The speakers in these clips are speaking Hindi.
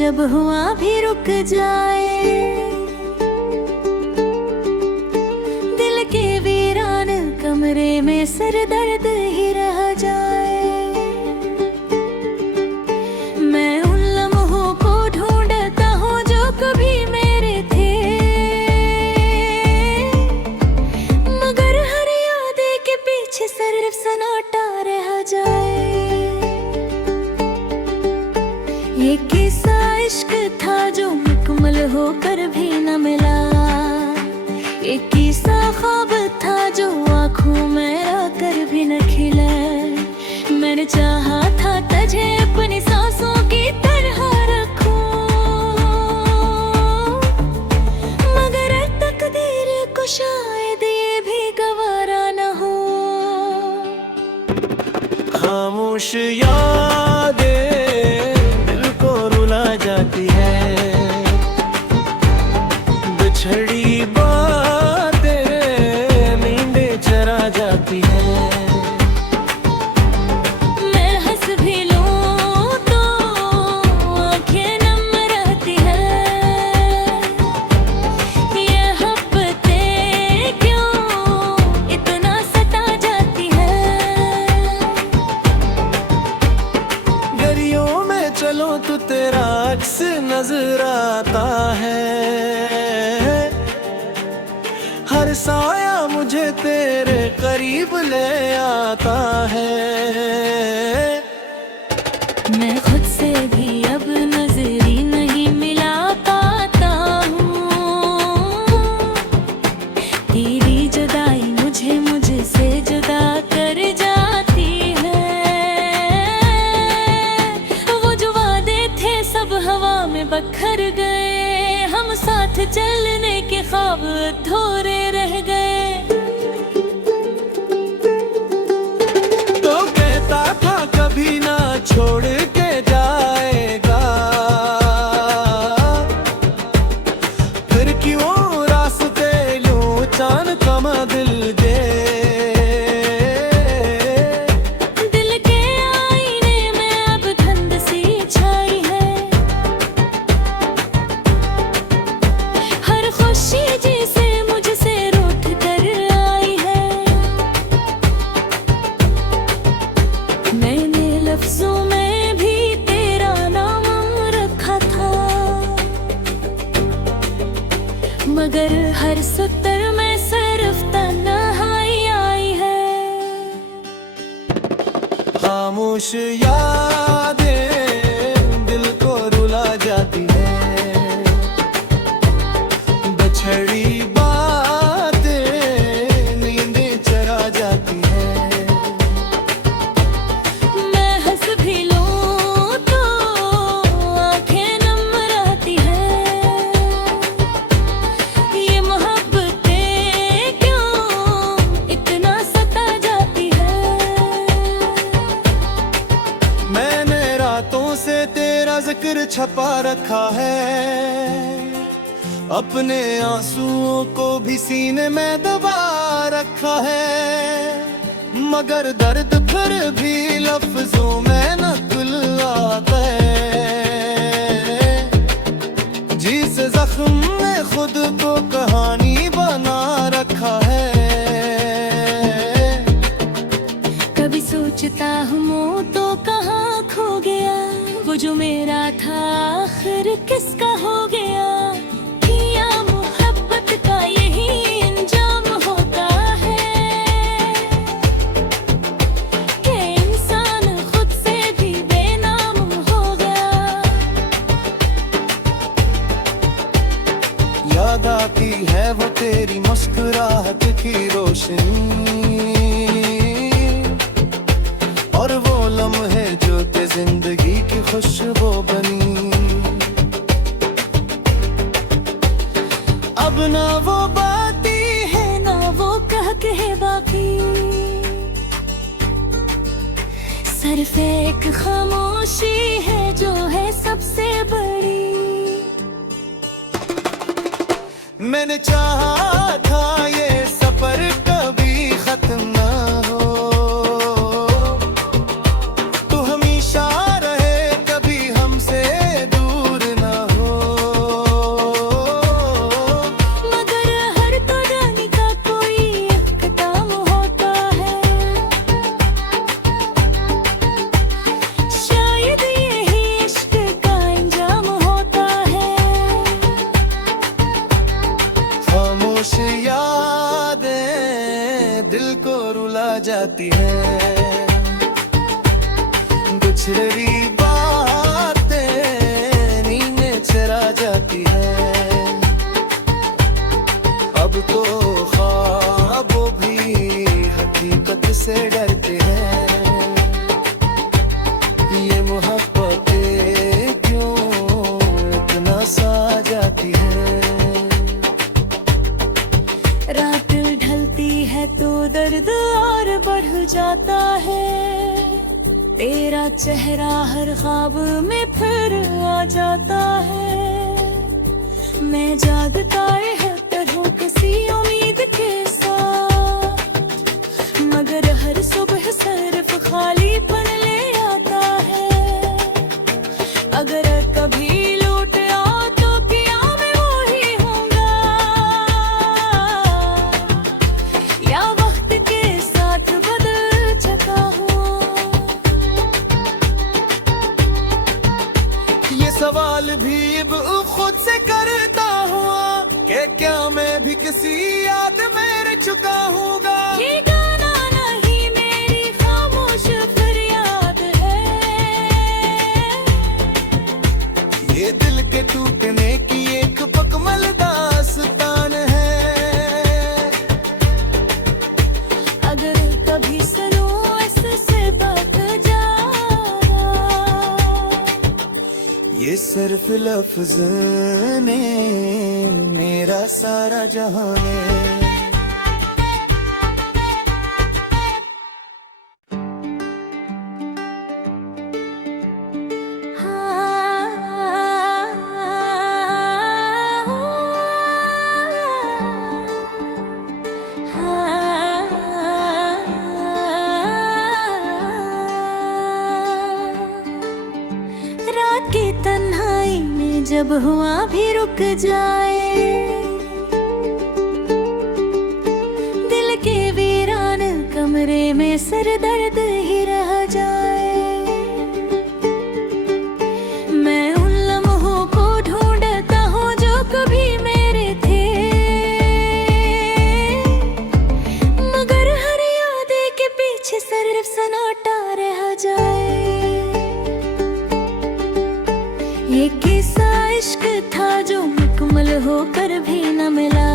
जब हुआ भी रुक जाए, दिल के वीरान कमरे में सर दर्द ही रह जाए। मैं उन लम्हों को ढूंढता हूँ जो कभी मेरे थे, मगर हर याद के पीछे सिर्फ सन्नाटा रह जाए। ये किस्सा इश्क था जो मुकम्मल होकर भी न मिला, ये किस्सा ख्वाब था जो आँखों में आकर भी न खिला। मैंने चाहा था तुझे अपनी सांसों की तरह रखूं, मगर तकदीर को शायद ये भी गवारा न हो। खामोश यादें जाती है, बिछड़ी बातें नींदें चरा जाती है। मैं हंस भी लूं तो आंखें नम रहती है, ये हफ्ते क्यों इतना सता जाती है। गलियों में चलो तो तेरा अक्स नजर आता है, हर साया मुझे तेरे करीब ले आता है। मैं खुद से भी अब नजरी नहीं मिला पाता हूँ, तेरी जुदाई मुझे मुझसे जुदा कर जाती है। वो जो वादे थे सब हवा में बखर गए, हम साथ चलने के ख्वाब अधूरे रह गए। तो कहता था कभी ना छोड़ के जाएगा, फिर क्यों रास्ते लूं चांद कमा दिल दे। दिल के आईने में अब धुंध सी छाई है, हर खुशी जिसे मुझसे रूठ कर आई है। मैंने लफ्जों में भी तेरा नाम रखा था, मगर हर सतर में सिर्फ तन्हाई आई है। खामोश यादें दिल को रुला जाती है, बिछड़ी बातें नींदें चरा जाती है। मैं हंस भी लूं तो आंखें नम रहती है, ये मोहब्बतें क्यों इतना सता जाती है। मैंने रातों से तेरा जिक्र छपा रखा है, अपने आंसुओं को भी सीने में दबा रखा है, मगर दर्द फिर भी लफ्जों में नकल आता है। जिस जख्म में खुद को कहानी बना रखा है। कभी सोचता हूँ तो कहाँ खो गया, वो जो मेरा था आखिर किसका हो गया। किया मोहब्बत का यही अंजाम होता है कि इंसान खुद से भी बेनाम हो गया। याद आती है वो तेरी मुस्कुराहट की रोशनी, और वो लम्हे जो ते जिंदगी की खुशबू बनी। अब ना वो बाती है ना वो कह बाकी, सिर्फ एक खामोशी है जो है सबसे बड़ी। मैंने चाहा था ये सफर कभी खत्म ना हो, तू हमेशा रहे कभी हमसे दूर जाती है। बिछड़ी बातें नींदें चरा जाती है। अब तो ख्वाबों भी हकीकत से डरते हैं। ये मोहब्बतें क्यों इतना सा जाती है। रात ढलती है तो दर्द और बढ़ जाता है। तेरा चेहरा हर ख्वाब में फिर आ जाता है। मैं जागता रहूं किसी उम्मीद के साथ, मगर हर सुबह सिर्फ खालीपन ले आता है। अगर कभी लौट आओ तो क्या मैं वही होऊंगा, या वक्त के साथ बदल चुका हूँ। ये सवाल भी अब खुद से करता हूँ कि क्या मैं भी किसी याद में रह चुका हूँगा। ये गाना नहीं मेरी खामोश फरियाद है। ये दिल के टूटने की एक बकमल दास्तान है। अगर कभी सुनूं इससे बच जाना, ये सिर्फ लफ्ज ने मेरा सारा जहां है। रात की तन्हाई में जब हुआ भी रुक जाए, दिल के वीरान कमरे में सर दर्द ही रह जाए। मैं उन लम्हों को ढूंढता हूँ जो कभी मेरे थे, मगर हर याद के पीछे सिर्फ सन्नाटा रह जाए। ये किस्सा इश्क था जो मुकम्मल होकर भी न मिला।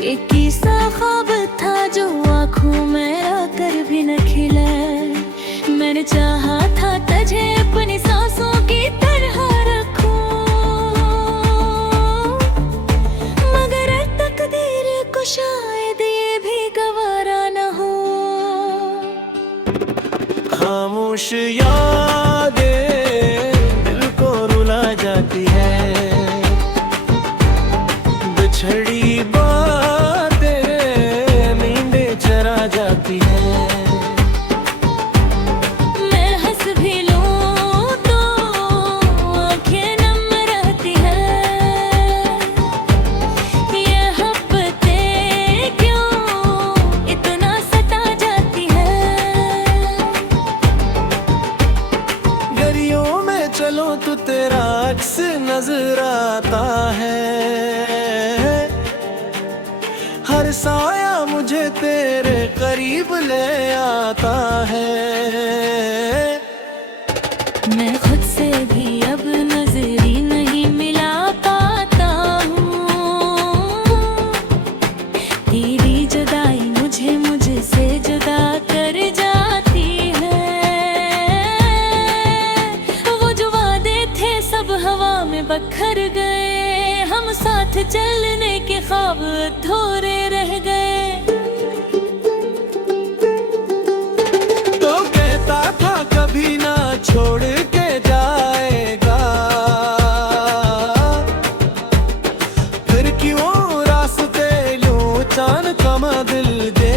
ये किस्सा ख्वाब था जो आँखों में आकर भी न खिला। मैंने चाहा था तुझे अपनी सांसों की तरह रखूं, मगर तकदीर को शायद ये भी गवारा न हो। खामोश यादें दिल को रुला जाती है। बिछड़ी बातें नींदें चरा जाती है। मैं हंस भी लूं तो आंखें नम रहती है। ये हफ्तें क्यों इतना सता जाती है। गलियों में चलो तो तेरा अक्स नजर आता है। हर साया मुझे तेरे करीब ले आता है। मैं खुद से भी अब नजरी नहीं मिला पाता हूँ। तेरी जुदाई मुझे मुझसे जुदा कर जाती है। वो जो वादे थे सब हवा में बखर गए। हम साथ चलने के ख्वाब अधूरे रह गए। तो कहता था कभी ना छोड़ के जाएगा, फिर क्यों रास्ते लूं चांद कमा दिल दे।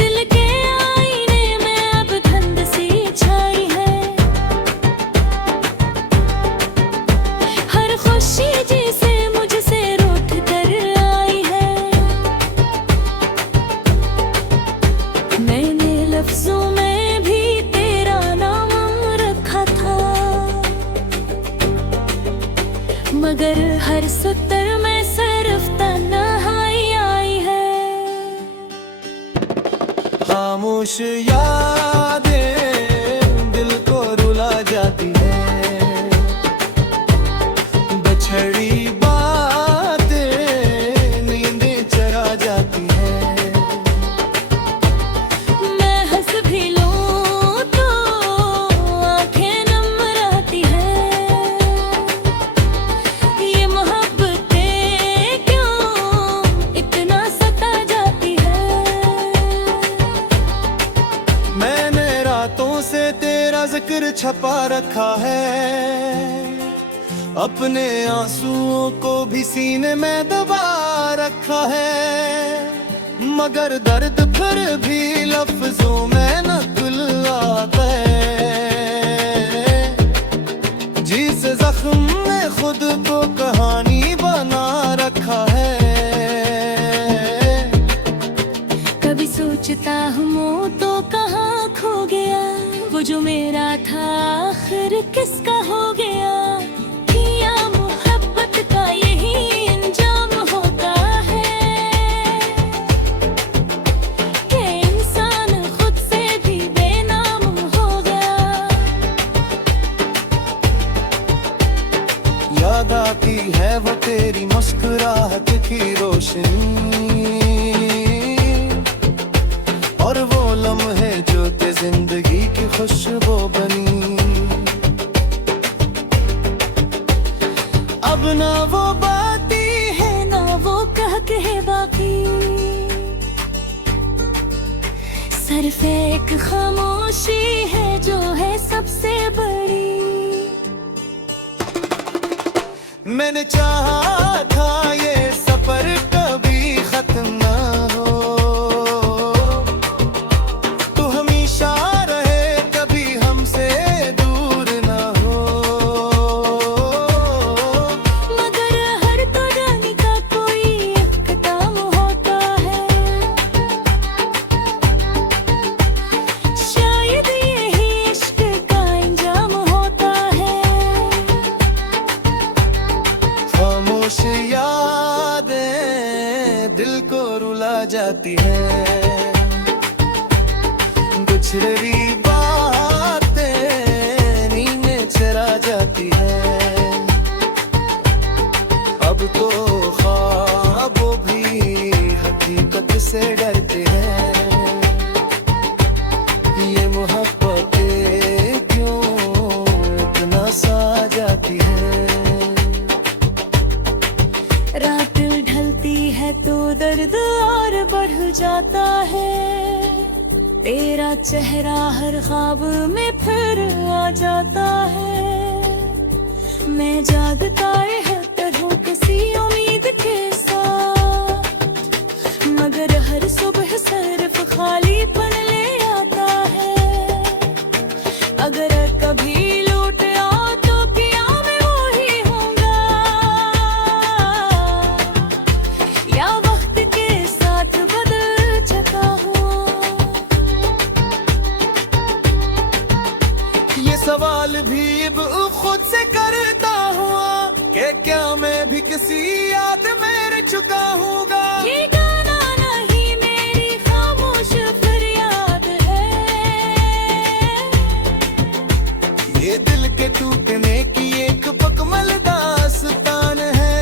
दिल के आईने में अब धुंध सी छाई है। हर खुशी जिसे मुझसे रूठ कर आई है। मैंने लफ्जों में भी तेरा नाम रखा था, मगर हर सतर में सिर्फ तन्हाई आई है। खामोश यादें दिल को रुला जाती है, बछड़ी बातें नींदें चरा जाती है। मैं हंस भी लूं तो आंखें नम रहती है, ये मोहब्बतें क्यों इतना सता जाती है। मैंने रातों से तेरा जिक्र छपा रखा है, अपने आंसुओं को भी सीने में दबा रखा है, मगर दर्द फिर भी लफ्जों में न खुल आता है। जिस जख्म ने खुद को कहानी बना रखा है, कभी सोचता हूँ तो कहाँ खो गया, वो जो मेरा था आखिर किसका हो गया। किया मोहब्बत का यही अंजाम होता है कि इंसान खुद से भी बेनाम हो गया। याद आती है वो तेरी मुस्कुराहट की रोशनी, और वो लम्हे जो ते जिंदगी की खुशबू बनी। अब ना वो बाती है ना वो कह के बाकी, सिर्फ एक खामोशी है जो है सबसे बड़ी। मैंने चाहा था ये सफर कभी खत्म ना हो, तू हमेशा रहे कभी हमसे दूर ना हो। मगर हर कहानी का कोई इख्तिताम होता है, शायद यही इश्क का अंजाम होता है। खामोश यादें दिल को रुला जाती है, गुजरी बातें नींदें चरा जाती है। अब तो ख्वाबों भी हकीकत से डरते हैं, ये मोहब्बतें क्यों इतना सा जाती है। रात ढलती है तो दर्द और बढ़ जाता है, तेरा चेहरा हर ख्वाब में फिर आ जाता है। मैं जागता रहता हूँ किसी उम्मीद के साथ, मगर हर सुबह सिर्फ खालीपन ले आता है। अगर कभी लौट आओ तो क्या मैं वही होऊंगा, या वक्त के साथ बदल चुका हूँ। ये सवाल भी अब खुद से करता हूँ कि क्या मैं भी किसी याद में रह चुका हूँगा। ये गाना नहीं मेरी खामोश फरियाद है, ये दिल के टूटने की एक पकमल दास्तान है।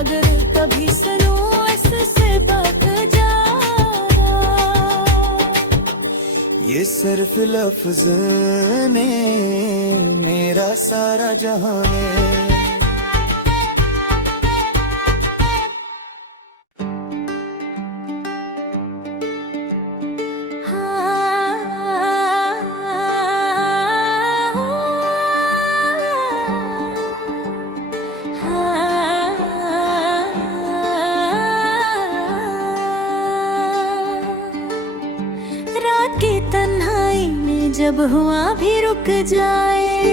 अगर कभी सुनो इससे बच जाना, ये सिर्फ लफ्ज ने मेरा सारा जहां है। रात की तन्हाई में जब हुआ भी रुक जाए,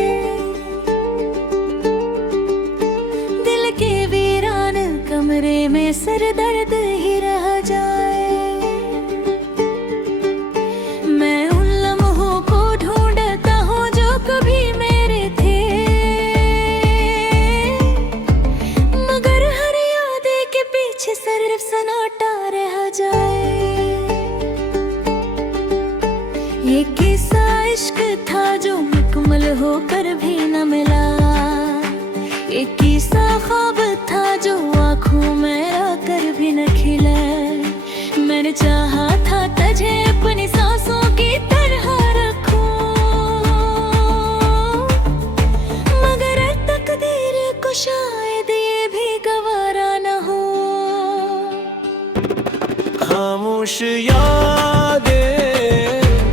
दिल के वीरान कमरे में सर दर्द ही रह जाए। मैं उन लम्हों को ढूंढता हूँ जो कभी मेरे थे, मगर हर याद के पीछे के सिर्फ सन्नाटा रह जाए। ये किस्सा इश्क था जो मुकम्मल होकर भी न मिला। ये किस्सा ख्वाब था जो आँखों में आकर भी न खिला। मैंने चाहा था तुझे अपनी सांसों की तरह रखूं, मगर तकदीर को शायद ये भी गवारा न हो। खामोश यादें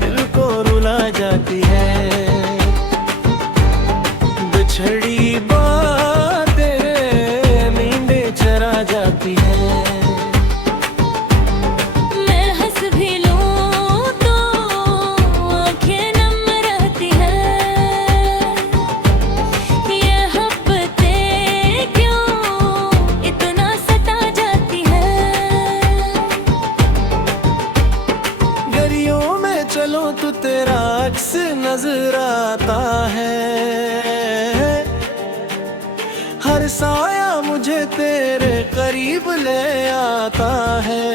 दिल को रुला जाती है, बिछड़ी बातें नींदें चरा जाती है। मैं हंस भी लूं तो आँखें नम रहती है। ये हफ्ते क्यों इतना सता जाती है। गलियों में चलो तो तेरा अक्स नजर आता है। हर साया मुझे तेरे करीब ले आता है।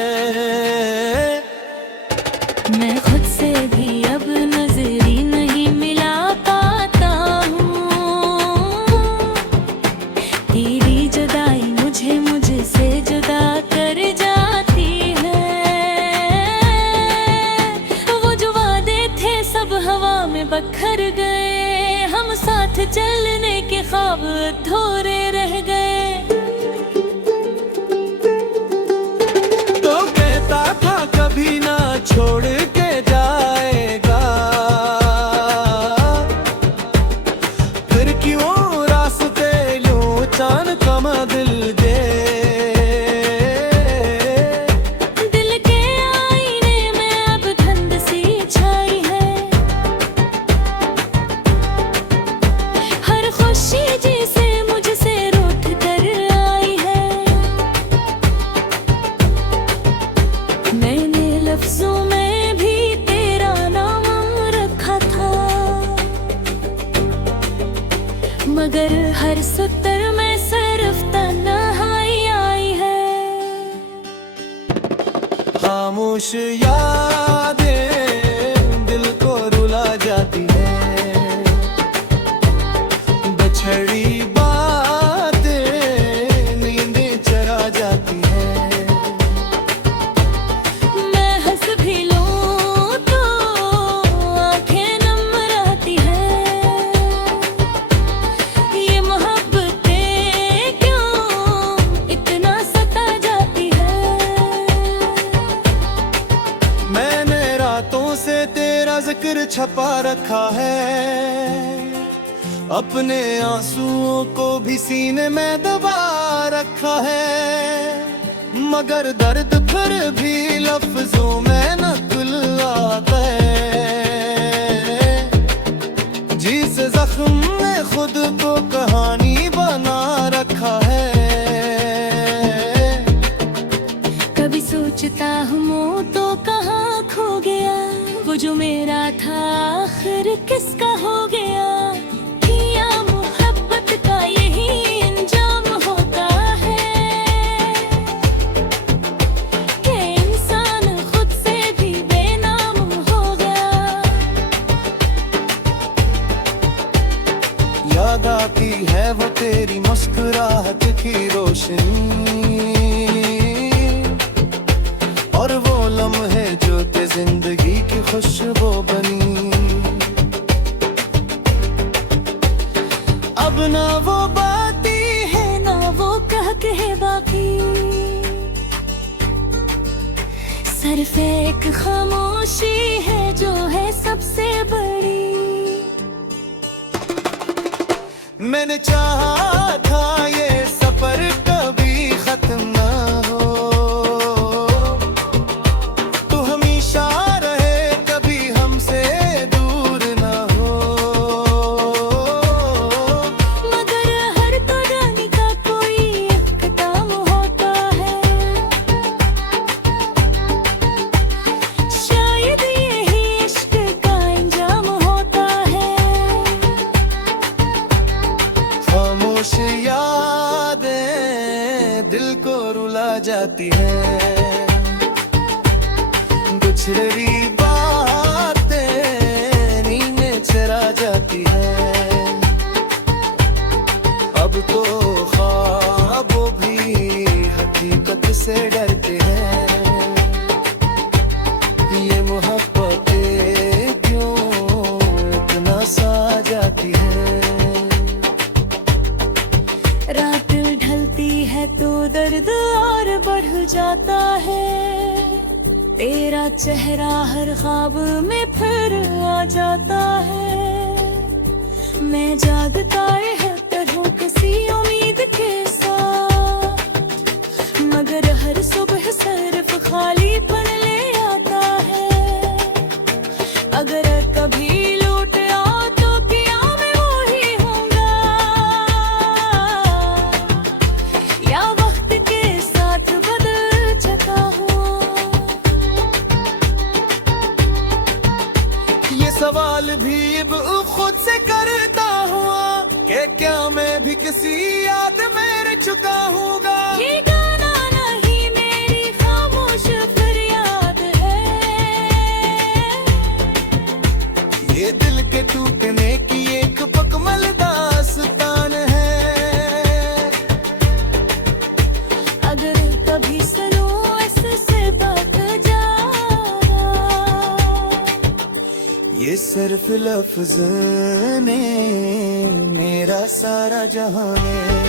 मैं खुद से भी अब नजरी नहीं मिला पाता हूँ। तेरी जुदाई मुझे मुझसे जुदा कर जाती है। वो जो वादे थे सब हवा में बखर गए। हम साथ चलने के ख्वाब अधूरे रह गए। तो कहता था कभी ना छोड़ के जाएगा, फिर क्यों रास्ते लूं चांद कमा दिल दे। दिल के आईने में अब धुंध सी छाई है। हर खुशी जिसे मुझसे रूठ कर आई है। मैंने लफ्जों में भी तेरा नाम रखा था, मगर हर सतर में सिर्फ तन्हाई आई है। खामोश यादें दिल को रुला जाती है, बिछड़ी बातें नींदें चरा जाती है। मैं हंस भी लूं तो आँखें नम रहती है। ये मोहब्बतें क्यों इतना सता जाती है। मैंने रातों से तेरा जिक्र छपा रखा है, अपने आंसुओं को भी सीने में दबा रखा है। मगर दर्द फिर भी लफ्जों में न खुल आता है। जिस जख्म ने खुद को कहानी बना रखा है। कभी सोचता हूँ तो कहाँ खो गया। वो जो मेरा था आखिर किसका हो गया। किया मोहब्बत का यही अंजाम होता है कि इंसान खुद से भी बेनाम हो गया। याद आती है वो तेरी मुस्कुराहट की रोशनी, और वो लम्हे जो ते जिंदगी की खुशबू बनी। अब ना वो बाती है ना वो कह के बाकी, सिर्फ एक खामोशी है जो है सबसे बड़ी। मैंने चाहा था ये सफर कभी खत्म ना हो। तू हमेशा रहे कभी हमसे दूर ना हो। मगर हर कहानी का कोई इख्तिताम होता है। शायद यही इश्क का इंजाम होता है। खामोश यार जाती है, गुजरी बातें नींदें चरा जाती है। अब तो ख्वाबों भी हकीकत से डरते हैं। ये मोहब्बतें क्यों इतना सा जाती है। रात ढलती है तो दर्द और बढ़ जाता है, तेरा चेहरा हर ख्वाब में फिर आ जाता है। मैं जागता है तरह किसी उम्मीद के साथ, मगर हर सुबह सिर्फ खालीपन ले आता है। अगर कभी लौट आओ तो क्या मैं वही हूँगा, या वक्त के साथ बदल चुका हूँ। ये सवाल भी अब खुद से करता हुआ कि क्या मैं भी किसी याद में रह चुका हूँगा। ये गाना नहीं मेरी खामोश फरियाद है, ये दिल के टूटने की एक मुकम्मल दास्तान है। अगर कभी सुनो इससे बात ज्यादा, ये सिर्फ लफ्ज ने मेरा सारा जहां ने